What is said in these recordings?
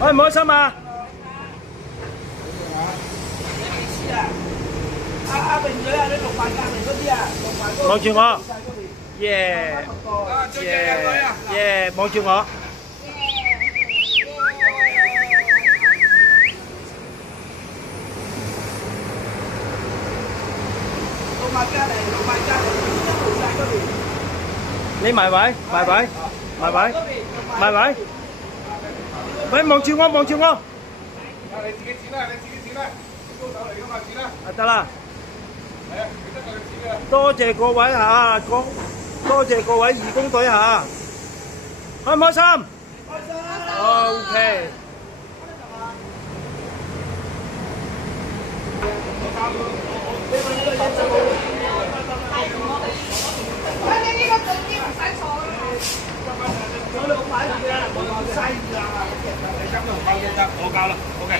開唔開心啊？望住我，耶耶，望住我。你埋位，埋位，埋位，埋位，喂，望住我，望住我。你自己剪啦，你自己剪啦，高手嚟噶嘛，剪啦。得啦。係啊，你得就剪啦。多謝各位嚇，多謝各位義工隊嚇，開唔開心？開心。OK。我教啦 ，OK。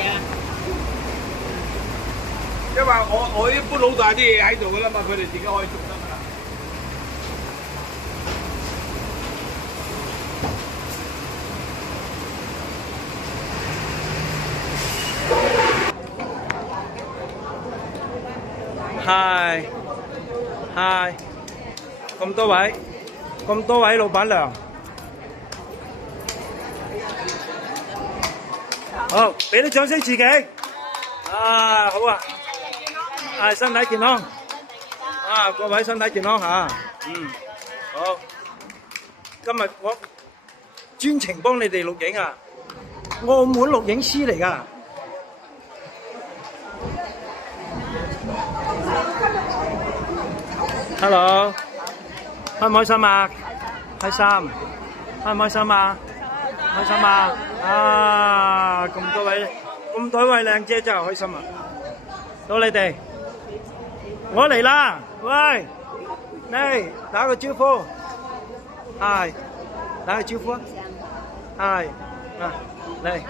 因為我一般好大啲嘢喺度噶啦嘛，佢哋自己可以做得噶啦。係，咁多位老闆娘。好，俾啲掌聲自己。啊，好啊。係身體健康。啊，各位身體健康嚇。好。今日我專程幫你哋錄影啊，澳門錄影師嚟㗎。Hello， 開唔開心啊？開心。開唔開心啊？開心啊！啊，咁多位靚姐真係開心啊！到你哋，我嚟啦！喂，嚟打個招呼，係打個招呼啊！係啊，嚟，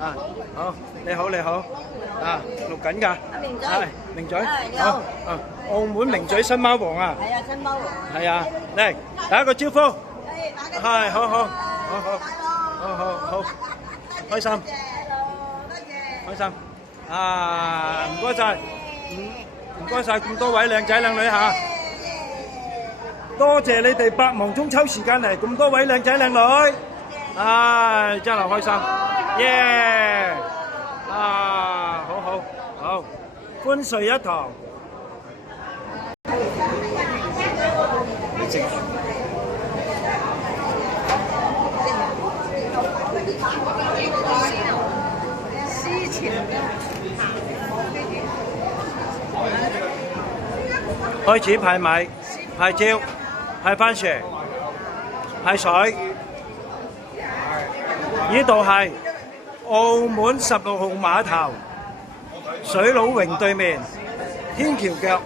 啊，好，你好，啊，錄緊㗎，係名嘴，好啊，澳門名嘴新貓王啊！係啊，新貓王。係啊，嚟打個招呼，係，好。好，開心，開心，啊，唔該晒，唔該晒咁多位靚仔靚女嚇，多謝你哋百忙中抽時間嚟，咁多位靚仔靚女，唉，真係開心，耶，啊，好，歡聚一堂。開始派米、派蕉、派番薯、派水。呢度係澳門16號碼頭水佬榮對面天橋腳。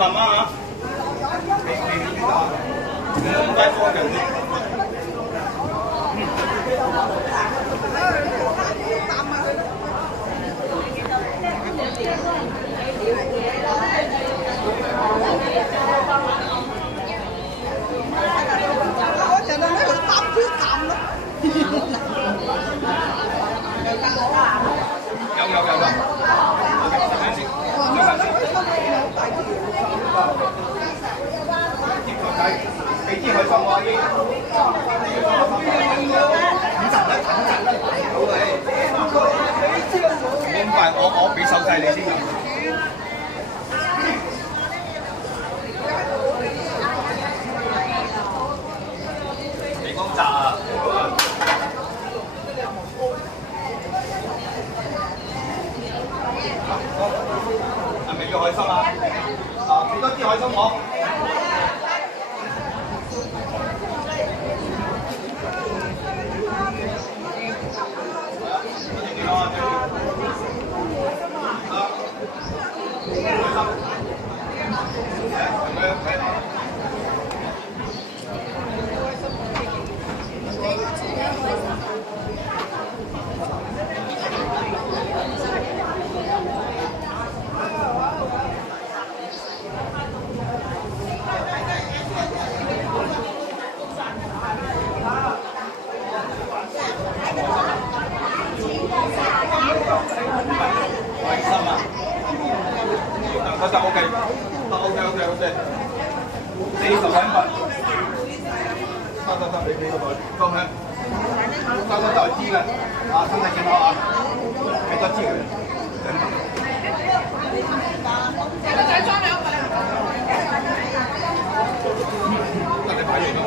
媽媽啊，你帶貨人哋。我俾手勢你先。美光炸啊！阿明。要海參啊！啊，幾多支海參我？幾多啊？得 OK， 得 OK， 40兩份，得，你俾個袋，放香，得係知嘅，啊，身體健康啊，俾多支佢，2個仔裝2份，得你擺完啦。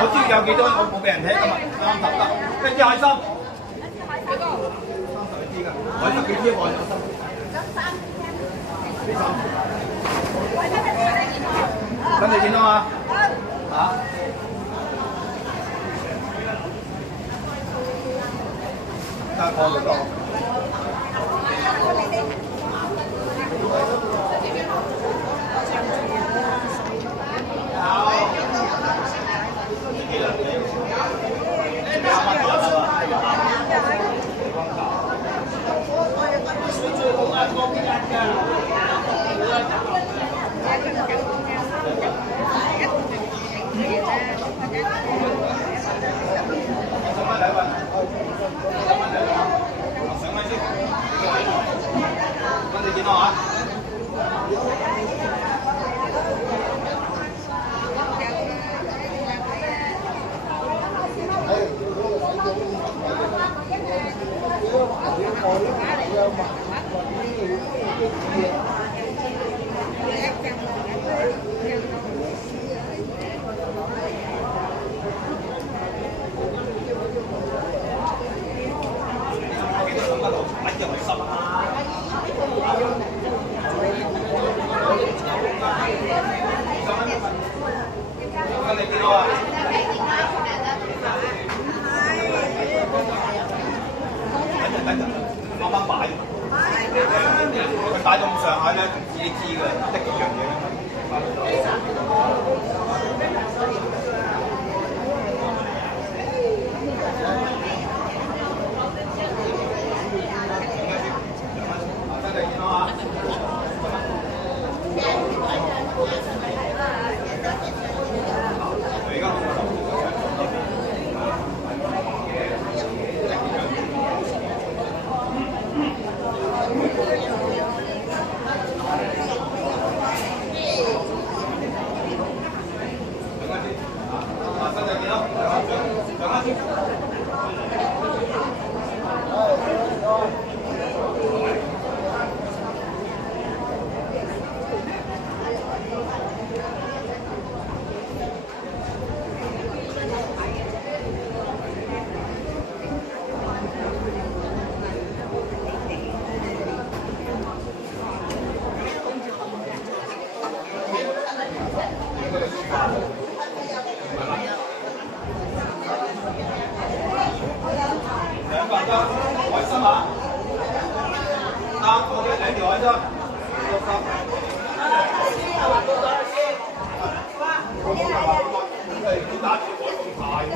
我知有幾多，我冇俾人聽㗎嘛，啱得，1支海參，幾多？30支㗎，海參幾支海參？跟住見到嘛？嚇？得過就多。啱啱擺，佢擺到咁上下咧，自己知嘅，得幾樣嘢。真係見到啊！而家海參啊，我嘅2條海參60。打住我咁大嘅。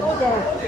多謝。